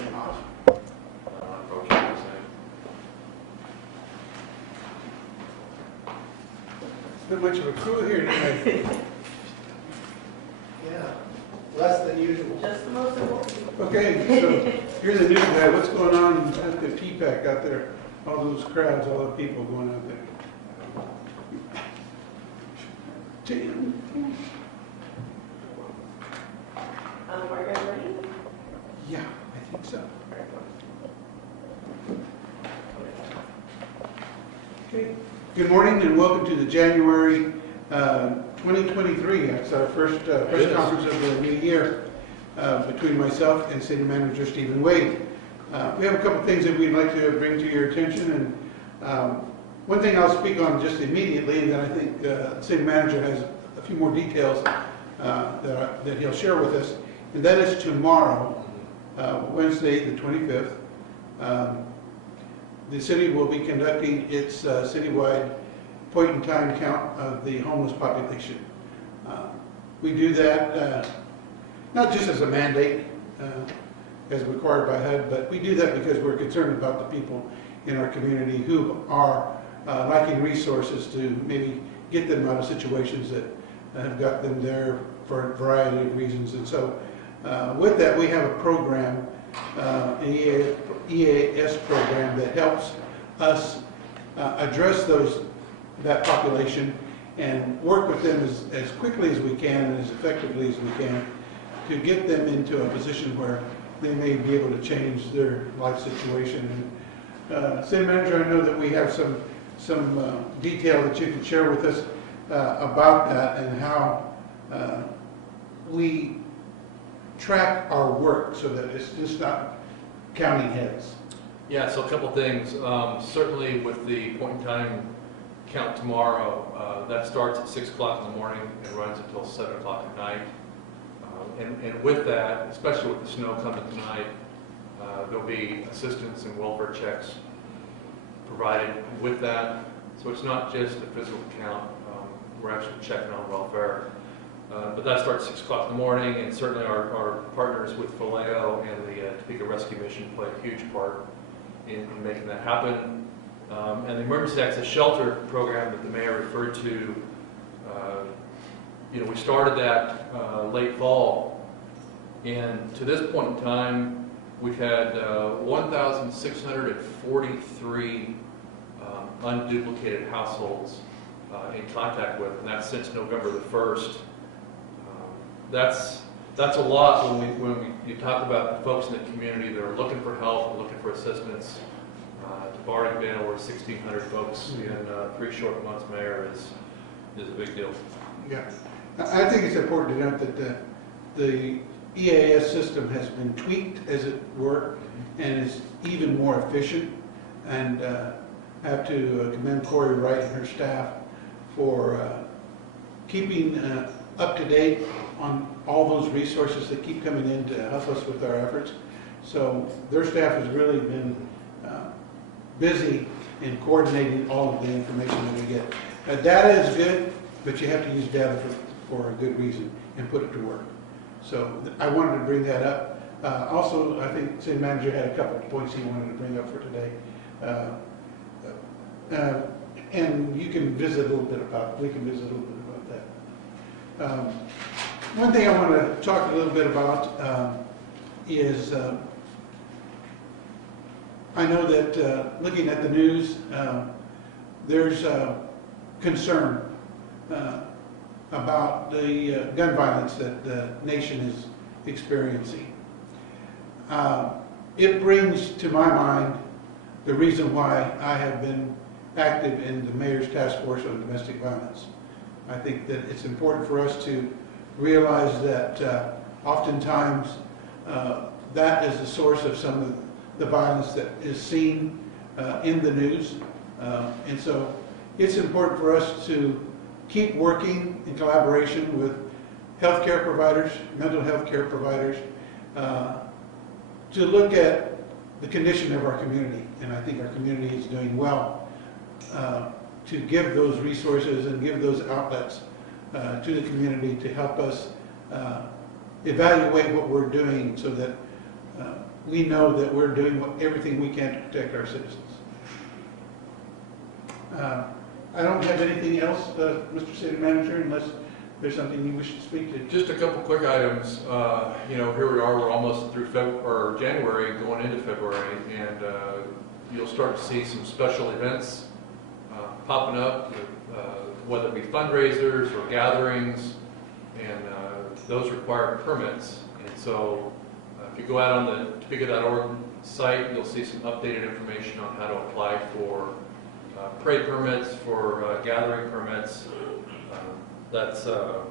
Not much of a crew here tonight. Yeah, less than usual. Just the most important. Okay, so you're the new guy. What's going on at the TPAC out there? All those crowds, all the people going out there. Tim. Are you guys ready? Yeah, I think so. Okay. Good morning and welcome to the January 2023. That's our first press conference of the new year between myself and City Manager Stephen Wade. We have a couple things that we'd like to bring to your attention, and one thing I'll speak on just immediately, and then I think the City Manager has a few more details that he'll share with us, and that is tomorrow, Wednesday the 25th. The city will be conducting its citywide point-in-time count of the homeless population. We do that not just as a mandate, as required by HUD, but we do that because we're concerned about the people in our community who are lacking resources to maybe get them out of situations that have got them there for a variety of reasons. And so with that, we have a program, an EAS program that helps us address that population and work with them as quickly as we can and as effectively as we can to get them into a position where they may be able to change their life situation. And City Manager, I know that we have some detail that you can share with us about that and how we track our work so that it's just not counting heads. Yeah, so a couple things. Certainly with the point in time count tomorrow, that starts at 6 o'clock in the morning and runs until 7 o'clock at night. And with that, especially with the snow coming tonight, there'll be assistance and welfare checks provided with that. So it's not just a physical count, we're actually checking on welfare. But that starts 6 o'clock in the morning, and certainly our partners with Vallejo and the Topeka Rescue Mission play a huge part in making that happen. And the Emergency Access Shelter program that the mayor referred to, we started that late fall, and to this point in time, we've had 1,643 unduplicated households in contact with, and that's since November the 1st. That's a lot when you talk about the folks in the community that are looking for help and looking for assistance. To barring been over 1,600 folks in 3 short months, Mayor, is a big deal. Yeah, I think it's important to note that the EAS system has been tweaked, as it were, and is even more efficient. And I have to commend Corey Wright and her staff for keeping up to date on all those resources that keep coming in to help us with our efforts. So their staff has really been busy in coordinating all of the information that we get. Data is good, but you have to use data for a good reason and put it to work. So I wanted to bring that up. Also, I think City Manager had a couple of points he wanted to bring up for today. And you can visit a little bit about, we can visit a little bit about that. One thing I want to talk a little bit about is I know that looking at the news, there's concern about the gun violence that the nation is experiencing. It brings to my mind the reason why I have been active in the Mayor's Task Force on Domestic Violence. I think that it's important for us to realize that oftentimes that is the source of some of the violence that is seen in the news. And so it's important for us to keep working in collaboration with healthcare providers, mental health care providers, to look at the condition of our community. And I think our community is doing well to give those resources and give those outlets to the community to help us evaluate what we're doing so that we know that we're doing everything we can to protect our citizens. I don't have anything else, Mr. City Manager, unless there's something you wish to speak to. Just a couple quick items. Here we are, we're almost through January, going into February, and you'll start to see some special events popping up, whether it be fundraisers or gatherings, and those require permits. And so if you go out on the Topeka.org site, you'll see some updated information on how to apply for parade permits, for gathering permits. There's a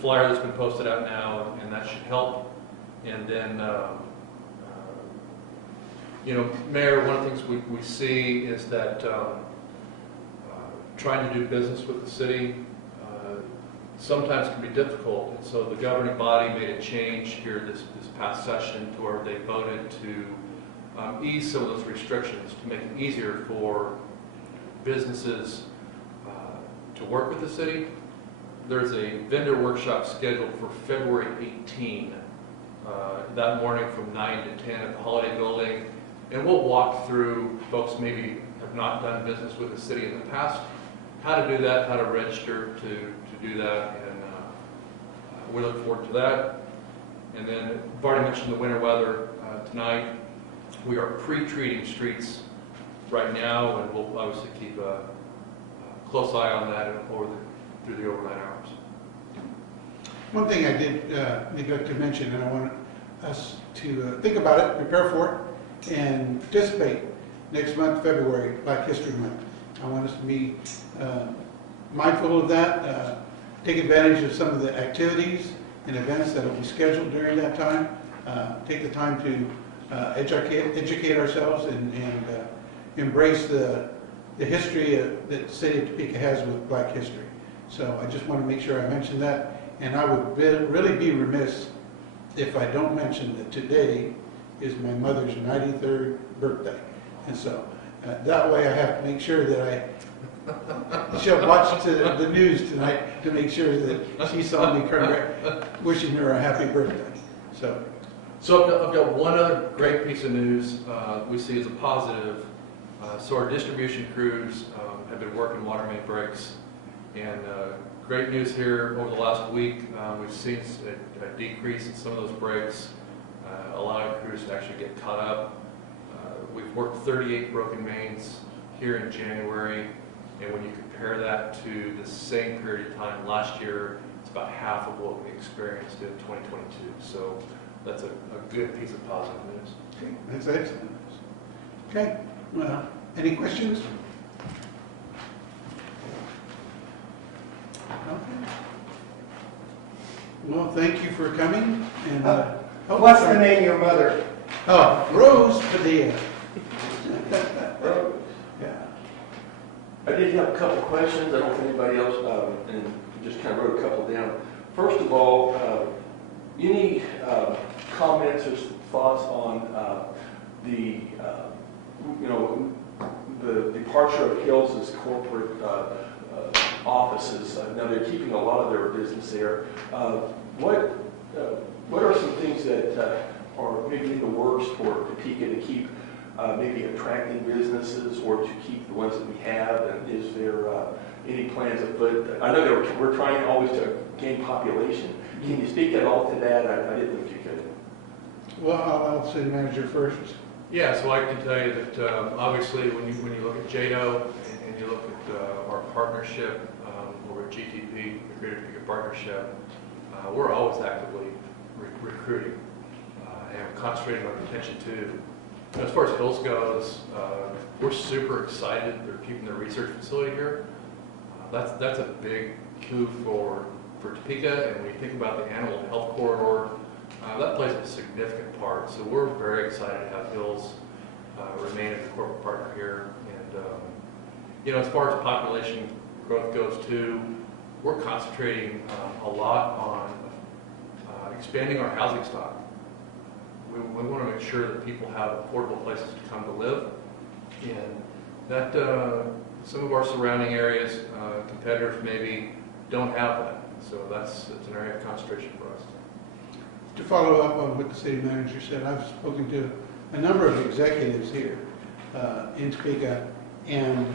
flyer that's been posted out now, and that should help. And then, Mayor, one of the things we see is that trying to do business with the city sometimes can be difficult. And so the governing body made a change here this past session to where they voted to ease some of those restrictions to make it easier for businesses to work with the city. There's a vendor workshop scheduled for February 18 that morning from 9 to 10 at the Holiday Building. And we'll walk through, folks maybe have not done business with the city in the past, how to do that, how to register to do that, and we look forward to that. And then I've already mentioned the winter weather tonight. We are pre-treating streets right now, and we'll obviously keep a close eye on that through the overnight hours. One thing I did neglect to mention, and I want us to think about it, prepare for it, and participate next month, February, Black History Month. I want us to be mindful of that, take advantage of some of the activities and events that will be scheduled during that time, take the time to educate ourselves and embrace the history that the city of Topeka has with Black history. So I just want to make sure I mention that, and I would really be remiss if I don't mention that today is my mother's 93rd birthday. And so that way I have to make sure that she'll watch the news tonight to make sure that she saw me wishing her a happy birthday. So I've got one other great piece of news we see as a positive. So our distribution crews have been working water main breaks, and great news here over the last week. We've seen a decrease in some of those breaks, allowing crews to actually get caught up. We've worked 38 broken mains here in January, and when you compare that to the same period of time last year, it's about half of what we experienced in 2022. So that's a good piece of positive news. Okay, that's excellent. Okay, well, any questions? Okay. Well, thank you for coming. And What's the name of your mother? Oh, Rose Padilla. Yeah. I did have a couple of questions. I don't know if anybody else, and just kind of wrote a couple down. First of all, any comments or thoughts on the departure of Hills' corporate offices? Now they're keeping a lot of their business there. What are some things that are maybe in the works for Topeka to keep maybe attracting businesses, or to keep the ones that we have? And is there any plans afoot? I know that we're trying always to gain population. Can you speak at all to that? I didn't think you could. Well, I'll say manager first. Yeah, so I can tell you that obviously when you look at JADO and you look at our partnership over at GTP, the Greater Topeka Partnership, we're always actively recruiting and concentrating our attention to. As far as Hills goes, we're super excited. They're keeping their research facility here. That's a big coup for Topeka, and when you think about the animal health corridor, that plays a significant part. So we're very excited to have Hills remain as a corporate partner here. And as far as population growth goes too, we're concentrating a lot on expanding our housing stock. We want to make sure that people have affordable places to come to live, and that some of our surrounding areas, competitors maybe don't have that. So that's an area of concentration for us. To follow up on what the city manager said, I've spoken to a number of executives here in Topeka, and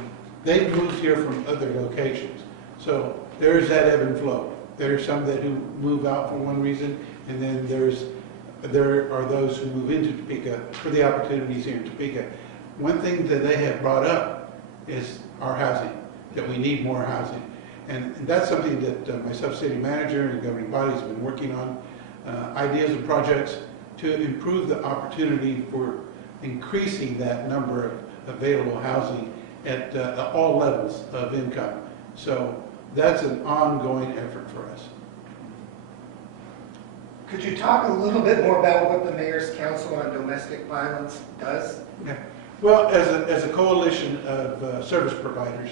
they've moved here from other locations. So there's that ebb and flow. There are some that who move out for one reason, and then there are those who move into Topeka for the opportunities here in Topeka. One thing that they have brought up is our housing, that we need more housing. And that's something that myself, city manager, and governing body has been working on, ideas and projects to improve the opportunity for increasing that number of available housing at all levels of income. So that's an ongoing effort for us. Could you talk a little bit more about what the Mayor's Council on Domestic Violence does? Yeah. Well, as a coalition of service providers,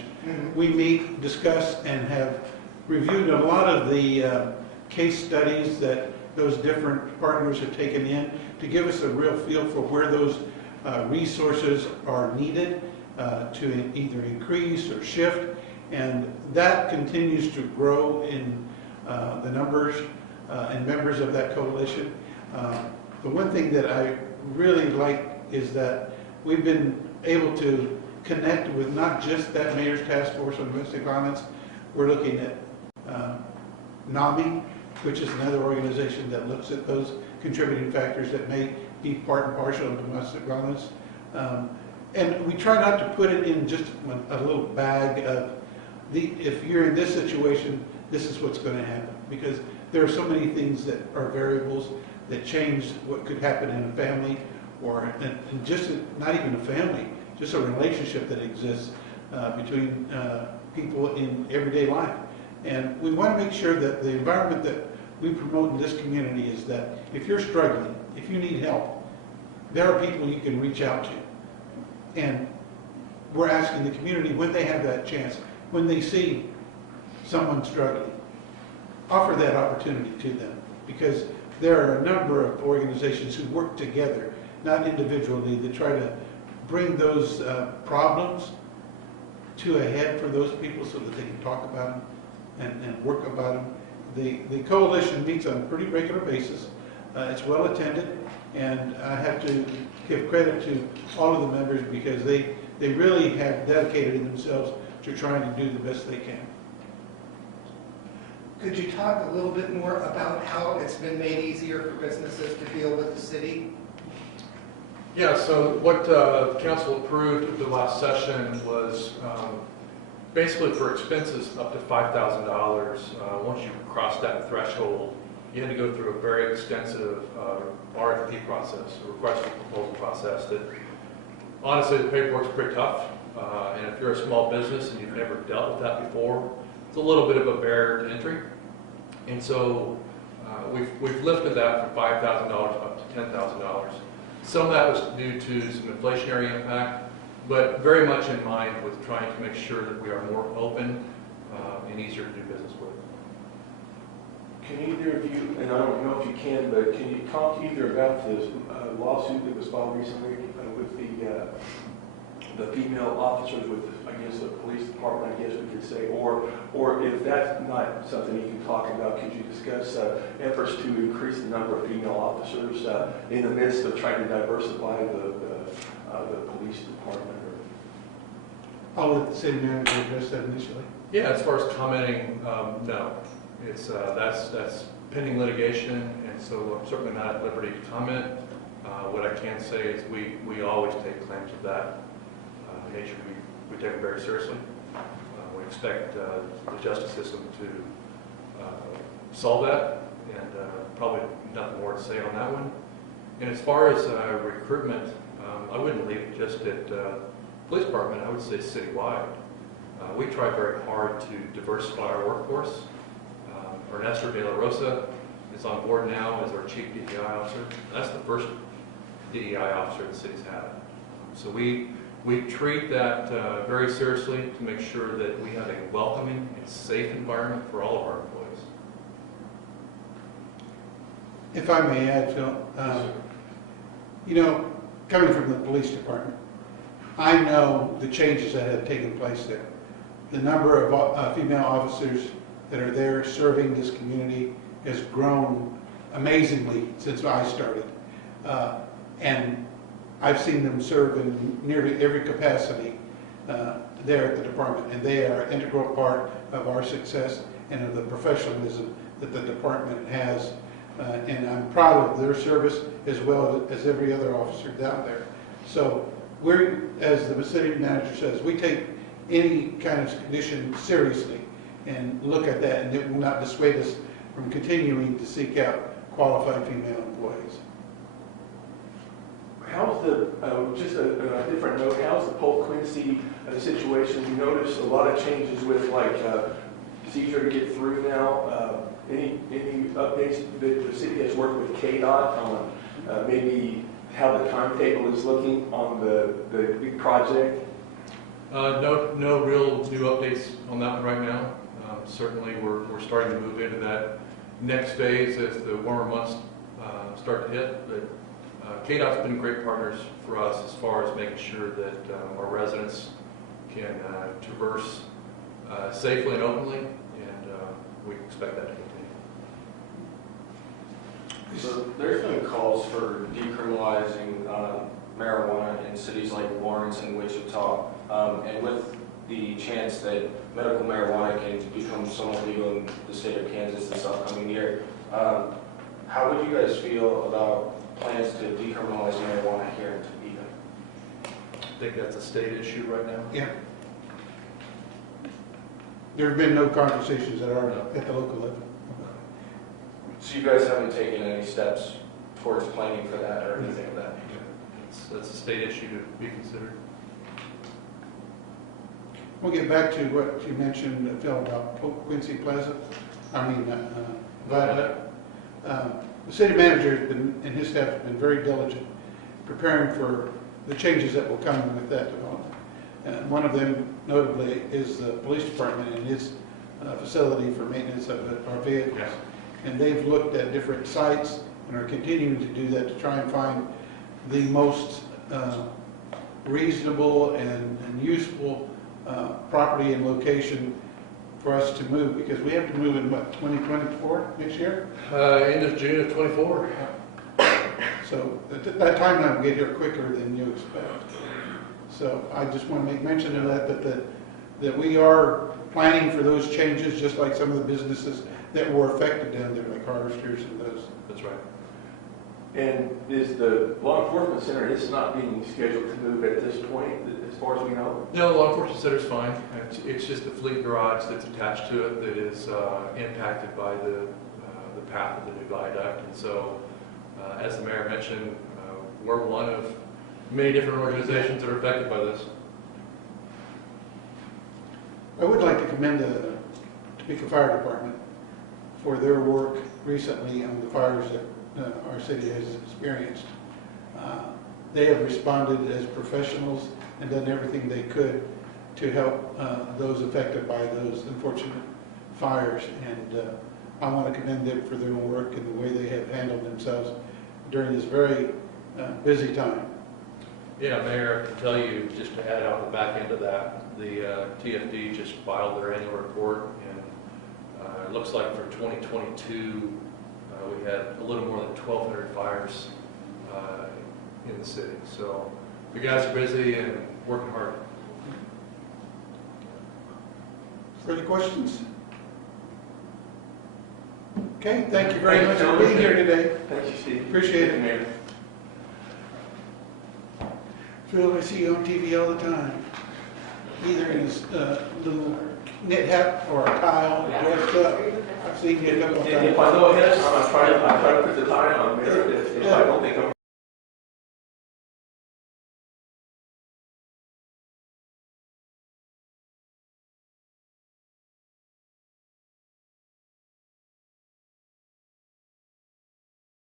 we meet, discuss, and have reviewed a lot of the case studies that those different partners have taken in to give us a real feel for where those resources are needed to either increase or shift. And that continues to grow in the numbers and members of that coalition. The one thing that I really like is that we've been able to connect with not just that Mayor's Task Force on Domestic Violence. We're looking at NAMI, which is another organization that looks at those contributing factors that may be part and parcel of domestic violence. And we try not to put it in just a little bag of, if you're in this situation, this is what's going to happen. Because there are so many things that are variables that change what could happen in a family, or and just not even a family, just a relationship that exists between people in everyday life. And we want to make sure that the environment that we promote in this community is that if you're struggling, if you need help, there are people you can reach out to. And we're asking the community, when they have that chance, when they see someone struggling, offer that opportunity to them. Because there are a number of organizations who work together, not individually, to try to bring those problems to a head for those people so that they can talk about them and work about them. The coalition meets on a pretty regular basis. It's well attended, and I have to give credit to all of the members because they really have dedicated themselves to trying to do the best they can. Could you talk a little bit more about how it's been made easier for businesses to deal with the city? Yeah, so what the council approved at the last session was basically for expenses up to $5,000. Once you cross that threshold, you had to go through a very extensive RFP process, a request for proposal process that honestly the paperwork's pretty tough. And if you're a small business and you've never dealt with that before, it's a little bit of a barrier to entry. And so we've lifted that from $5,000 up to $10,000. Some of that was due to some inflationary impact, but very much in mind with trying to make sure that we are more open and easier to do business with. Can either of you, and I don't know if you can, but can you talk either about this lawsuit that was filed recently with the female officers with, I guess, the police department, I guess we could say, or if that's not something you can talk about, could you discuss efforts to increase the number of female officers in the midst of trying to diversify the police department? I'll let the city manager address that initially. Yeah, as far as commenting, no. It's that's pending litigation, and so I'm certainly not at liberty to comment. What I can say is we always take claims of that nature. We take it very seriously. We expect the justice system to solve that, and probably nothing more to say on that one. And as far as recruitment, I wouldn't leave it just at police department. I would say citywide. We try very hard to diversify our workforce. Ernesto De La Rosa is on board now as our chief DEI officer. That's the first DEI officer the city's had. So we treat that very seriously to make sure that we have a welcoming and safe environment for all of our employees. If I may add, Phil, you know, coming from the police department, I know the changes that have taken place there. The number of female officers that are there serving this community has grown amazingly since I started. And I've seen them serve in nearly every capacity there at the department, and they are an integral part of our success and of the professionalism that the department has. And I'm proud of their service as well as every other officer down there. So we're, as the city manager says, we take any kind of condition seriously and look at that, and it will not dissuade us from continuing to seek out qualified female employees. How's the, just a different note, how's the Polk Quincy situation? You notice a lot of changes with like, it's easier to get through now. Any updates that the city has worked with KDOT on maybe how the timetable is looking on the big project? No real new updates on that one right now. Certainly, we're starting to move into that next phase as the warmer months start to hit. But KDOT's been great partners for us as far as making sure that our residents can traverse safely and openly, and we expect that to continue. So there's been calls for decriminalizing marijuana in cities like Lawrence and Wichita, and with the chance that medical marijuana can become somewhat legal in the state of Kansas this upcoming year, how would you guys feel about plans to decriminalize marijuana here in Topeka? I think that's a state issue right now. Yeah. There have been no conversations at the local level. So you guys haven't taken any steps towards planning for that or anything of that nature? That's a state issue to be considered. We'll get back to what you mentioned, Phil, about Quincy Plaza, Viaduct. The city manager has been, and his staff have been very diligent preparing for the changes that will come with that development. One of them, notably, is the police department and its facility for maintenance of our vehicles. Yeah. And they've looked at different sites and are continuing to do that to try and find the most reasonable and useful property and location for us to move, because we have to move in what, 2024 next year? End of June of 24. So that timeline will get here quicker than you expect. So I just want to make mention of that we are planning for those changes, just like some of the businesses that were affected down there, like harvesters and those. That's right. And is the law enforcement center, it's not being scheduled to move at this point, as far as we know? No, the law enforcement center's fine. It's just the fleet garage that's attached to it that is impacted by the path of the new viaduct. And so, as the mayor mentioned, we're one of many different organizations that are affected by this. I would like to commend the Topeka Fire Department for their work recently on the fires that our city has experienced. They have responded as professionals and done everything they could to help those affected by those unfortunate fires. And I want to commend them for their work and the way they have handled themselves during this very busy time. Yeah, Mayor, I can tell you, just to add on the back end of that, the TFD just filed their annual report, and it looks like for 2022, we had a little more than 1,200 fires in the city. So you guys are busy and working hard. Further questions? Okay, thank you very much for being here today. Thank you, Steve. Appreciate it. Thank you, Mayor. Phil, I see you on TV all the time. Either in his little knit hat or a tile, dressed up. I've seen you a couple of times. If I know ahead of time, I try to put the tie on, Mayor, if I don't think I'm